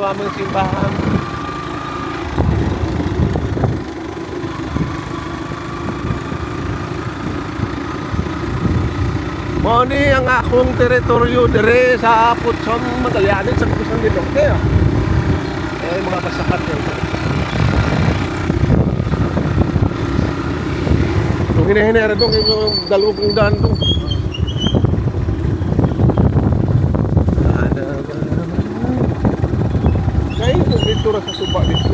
dito aming simbahan. Mo ni ang akong teritoryo dire sa Putsong Magallanes sa Kusang Dinorte. Eh mga masakat yun. Kung hinahinera doon yung dalawang daan doon. Kaya yung dito sa suba dito.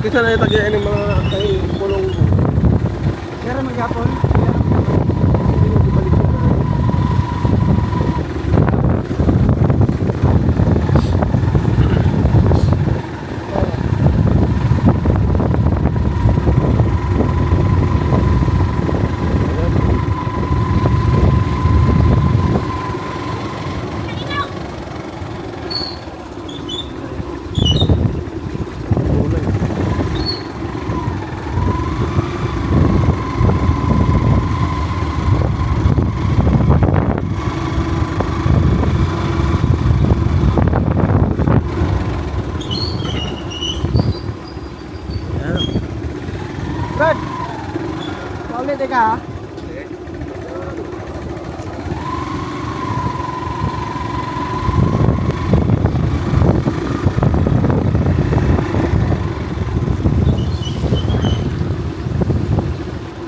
Kisa na yung tagian ng mga kay pulong. Meron magyapon. Brad, paulit ka ha?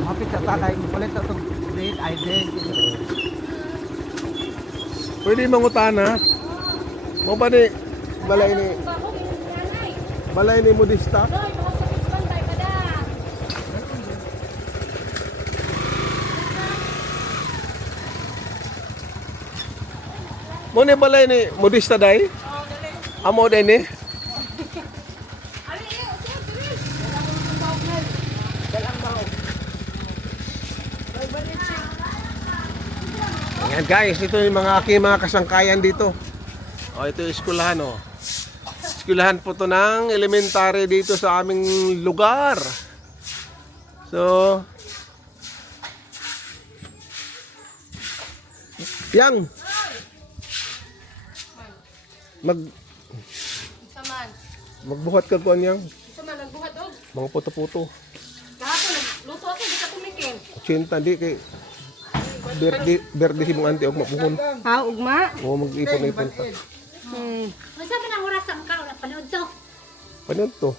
Mapit sa takay, ulit sa itong date, ID. Pwede mangutana. Mo ba ni balay ni Modista? Mo ni balay ni Modista day? Amo day ni. Ayan guys, ito yung mga aking mga kasangkayan dito. O ito yung eskwelahan o. Eskwelahan po to ng elementary dito sa aming lugar. So, yang magbuhat ka kuan yang. Isaman nagbuhat og. Mga puto-puto. Kahapon luto ako di ka tumikin. 80 di kay Berde si mong ante og mapuhon. Ha, ugma? O mag-ipon-ipon ta. Unsa man ang oras ang kaon panood to? Panood to.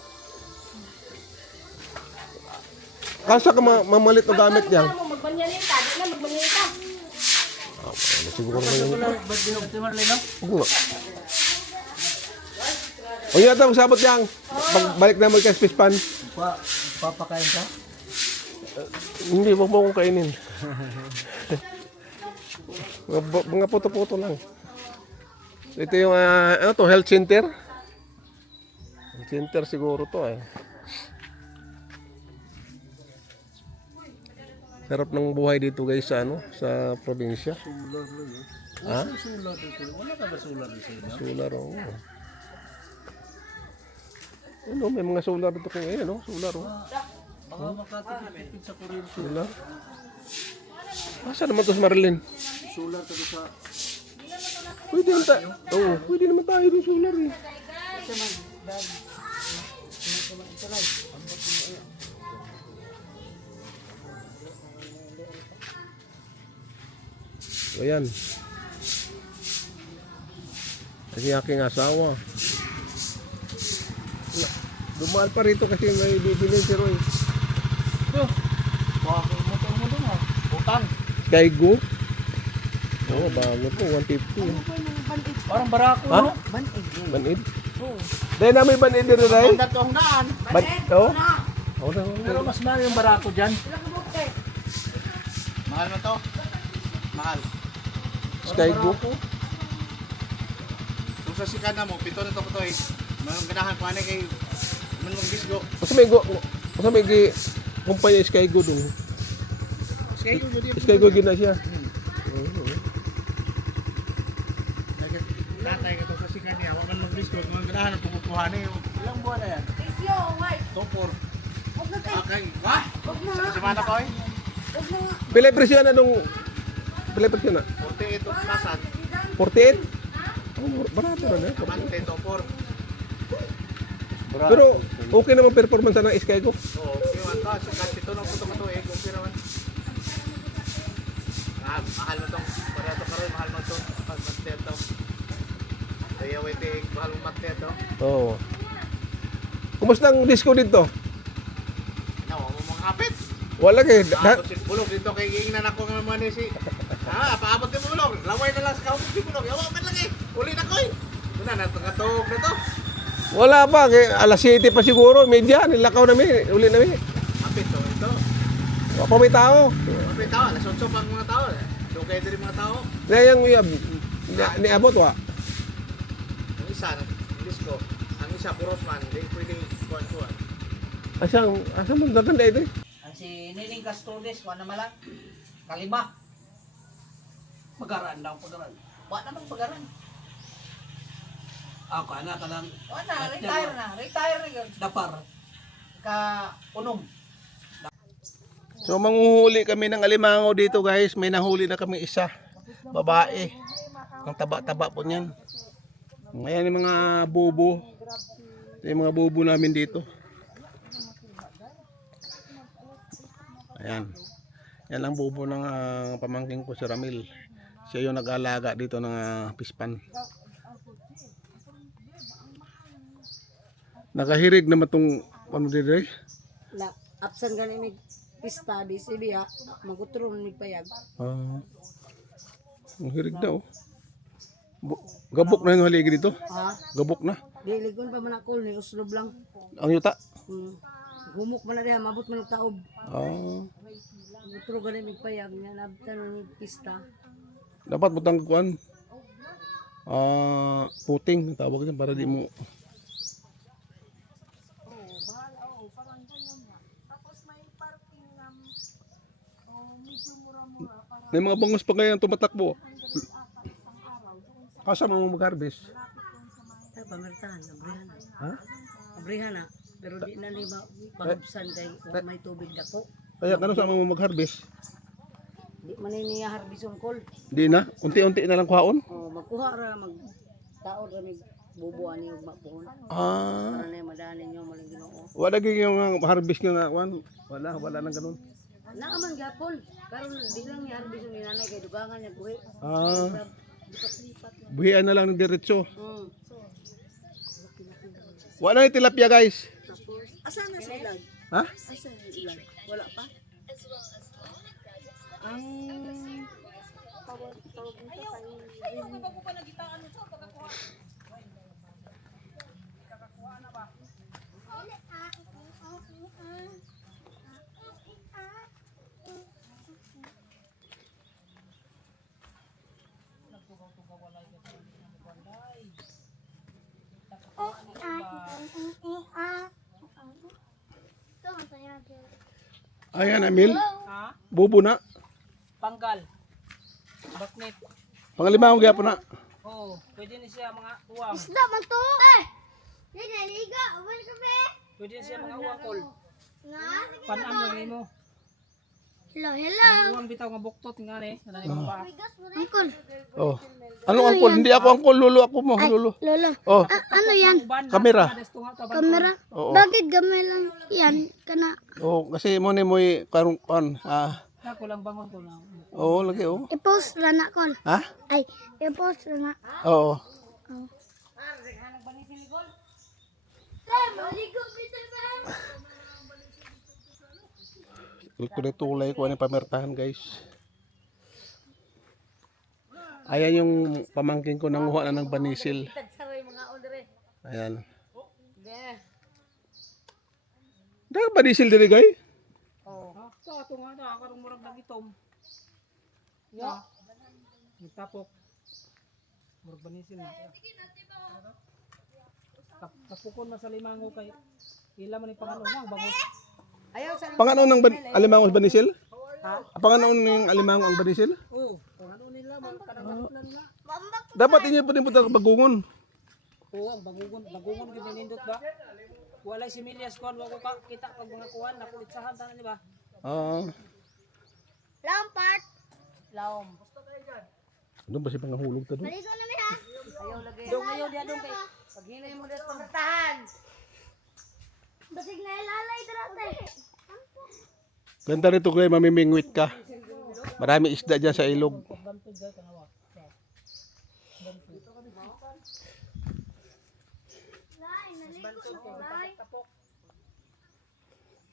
Kasa ka mamalit na gamit yang. Mo magbanyanin ta, di na magbanyanin ta. Siguro naman yun. Ba't dinoptimal lang? Oo nga. O yun ata magsabot yang. Pagbalik na mag-fish pan. Papakain ka? Hindi, wag mo akong kainin. Mga puto-puto lang. So, ito yung ano to, health center. Health center siguro to eh. Sarap ng buhay dito guys sa ano, sa probinsya. Solar lang eh. Ha? Solar dito. Wala ka ba solar dito? Solar oh. Ano, may mga solar dito kung ano, solar oh. Baka makatipid sa kuryente. Solar. Asa naman to sa Marilyn? Solar ka sa... Pwede naman tayo. Oo, pwede naman tayo dun solar eh. Ayan. Kasi aking asawa. Dumaan pa rito kasi may bibilin si Roy. Bakit motor mo doon ha? Utang. Skygo. Oo, bago po. 150. Parang barako Ha? no? Banid? Oo. Dahil na may banid rin rin. Ang datong daan. Oo? Oo. Pero mas mahal yung barako dyan. Mahal na to? Mahal. Skygo. Kung sa sikana mo, pito na to po to eh. Mayroong ganahan ko ano kay Manong Bisgo. Kasi may kumpanya Skygo dun. Skygo yun yun. Skygo gina siya. Natay ka to sa sikana. Huwag Manong Bisgo. Mayroong ganahan ang pupukuhan eh. Ilang buwan na yan? Topor. Okay. Wah! Sa semana ko eh. Pila presyo na nung Pilipat yun na. 48 of kasan. 48? Oh, barato na eh. Kamante to 4. Pero okay naman performance ng Sky ko. Oo, yung ka, sa pito ng puto ka to eh, kung pira man. Mahal mo tong, pareho to karoon, mahal mo to, pag-mante to. Kaya wete, mahal mo mante to. Oo. Kumusta ang disco dito? Nawa mo mga kapit. Wala kay. Paabot si Bulog dito kay ingnan ako ng mga si. Paabot si Bulog. Laway na lang sa kahapon si Bulog. Yawa man lang eh. Uli na ko eh. Una, natutog na to. Wala pa kay alas 7 pa siguro, media nilakaw na mi, uli na mi. Kapit to, ito. Wa pa may tao. Kapit tao, alas 8 pang mga tao. Dugay din mga tao. Nayang uyab. Ni abot wa. Ang isa, disco. Ang isa, puros man. Hindi pwede kuwan-kuwan. Asang magaganda ito eh. Ang si Nining Castodes, wala naman lang. Kalima. Pagaran daw, pagaran. Wala namang pagaran. Ako, anak ka lang. Wala, retire na. Retire na yun. Dapar. Ka-unom. So manghuhuli kami ng alimango dito guys. May nahuli na kami isa. Babae. Ang taba-taba po niyan. Ayan yung mga bubo. Ito yung mga bubo namin dito. Ayan. Yan ang bubo ng pamangking ko si Ramil. Siya yung nag-alaga dito ng pispan. Nakahirig naman itong ano dito eh. La, absan gani mig pista di sibiya, magutron ni payag. Ang hirig daw. Gabok na yung haligi dito. Ha? Gabok na. Diligon pa man ako ni uslob lang. Ang yuta. Humok man na diha, mabot man og taob. Magutro gani mig payag nya nabtan ni pista. Dapat butang kuan. Puting tawag niya para di mo. May mga bangus pa kaya tumatakbo. Kasama mo mag-harvest. Ay pamertahan, abrihan. Ha? Abrihan na. Pero di na ni pangubsan kay wa may tubig dako. Kaya kano sama mo mag-harvest? Di man ni harbison kol. Di na, unti-unti na lang kuhaon. Magkuha ra mag taod ra mig bubuan ni ug mapuhon. Ah, Para na madani nyo maling Ginoo. wala gyud yung harvest nga kuan. Wala nang ganun. Naaman gapon. Karon di lang ni harbison ni nanay kay dugangan niya buhi. Buhian na lang ng diretso. Mm. Wala na tilapia guys. Tapos asa na sa ilag? Ha? Asa na ilag? Wala pa. Ang Ayan, Emil. Ha? Bubo na. Panggal. Baknit. Pangalima akong gyapon na. Oo, pwede na siya mga uwang. Isda man to. Yan naliga. Uwan ka be. Pwede na siya mga uwang kol. Nga. Panam lang mo. Hello, hello. Uwang bitaw nga buktot nga ni. Nanay mo pa. Uncle. Oh. Anong angkol? Hindi ako angkol, lolo ako mo, lolo. Lolo. Oh, Ano yan? kamera. Kamera? Oo. Bakit gamay lang yan? Kana. Oh, kasi mo ni mo'y karong kon. Ako lang bangon ko lang. Oo, lagi oh. I-post lang na, Col. Ha? Ay, i-post lang na. Oo. Tulay ko ang pamertahan guys. Ayan yung pamangkin ko nanguha na ng banisil. Ayan. Dahil banisil diri gay? Oo. Ito, ito nga na. Karong murag ng itom. Ya. Itapok. Murag banisin na. Tapukon na sa limango kay. Ila man yung pangano na. Bangus. Pangano ng alimango sa banisil? Ha? Pangano ng alimango ang banisil? Oo. Pangano nila. Kadang-kadang nga. Dapat inyo pa din puta bagungon. Oo, ang bagungon. Bagungon ginanindot ba? Walay si Milias kuhan. Wako ka kita pag mga kuhan. Nakulitsahan tanan di ba? Oo. Lampart. Laom. Ano ba si pangahulog ta doon? Maligo na mi ha. Ayaw lagi. Dong ayaw dia dong kay. Pag hinay mo dito pagtahan. Basig na ilalay dati. Ganda rito kay mamimingwit ka. Marami isda dyan sa ilog. Pagbantod guys, kanawa. Lay, naligo. Lay.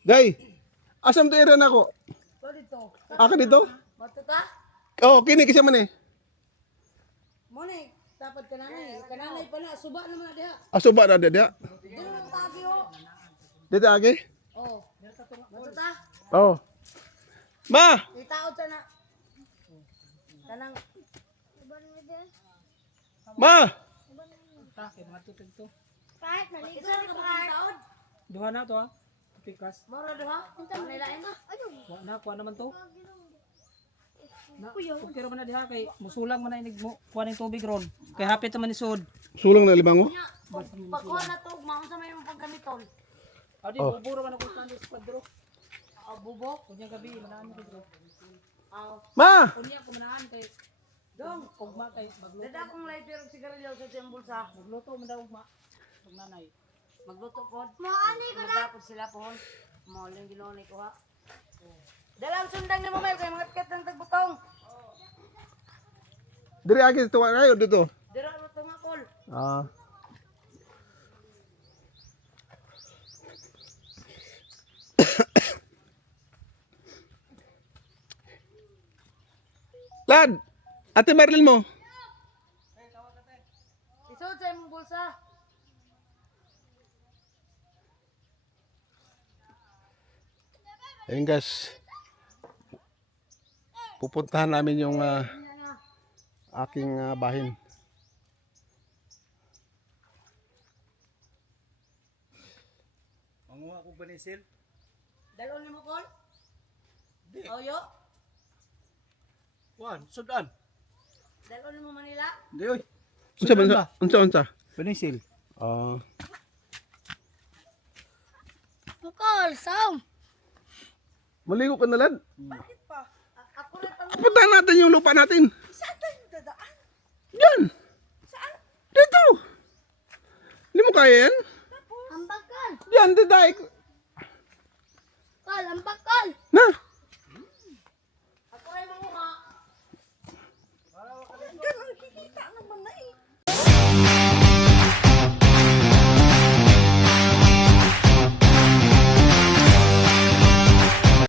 Day, asam to area na ako? So dito. Aka dito? Matuta? Oo, kini kasi man eh. Mo ni tapad kananay. Kananay pa na suba naman na diha. Aso ba na dia? Dito na tagi ho. Dito agi? Oh. Matuta? Oo. Ma! Itaod sa na. Kanang Ma! Takit, mga tutog to. Kahit naligo isa ka ba itaod? Duha na to ha. Pikas. Moro diha. Ang nilain na. Kuha naman to. Okay ra man na diha kay musulang man na inig mo. Kuha ning tubig ron. Kay hapit naman ni sud. Sulang na limango? Pagkuha na to, maon sa may mong pagkamiton. Adi buburo man ako sa squadro. Bubo. Kunya gabi manaan ko dro. Ma! Kunya ko manaan kay dong ugma kay magluto. Dada kong lighter og sigarilyo sa tiyang bulsa. Magluto man daw ugma. Ug nanay. Magluto pod. Maani ko na. Magdapod sila pohon. Mo lang ginoni ko ha. Dalang sundan ni mo may kay mga ket ng tagbutong. Diri agi dito ayo dito. Dira ro to makol. Ah. Lad! Ate Marilyn mo. Isod sa imong bulsa. Ayun guys. Pupuntahan namin yung aking bahin. Manguha ko banisil. Dalon ni mo kol? Oyo. Wan, sudan. Dalon ni mo Manila. Di oy. Unsa? Banisil. Ah. Mukol, som. Maligo ka na lad. Ako rin pang Puntahan natin yung lupa natin. saan tayo dadaan? Yan. Saan? Dito. Hindi mo kaya yan? Ambakal. Yan, didaik. Kal, ambakal. Na.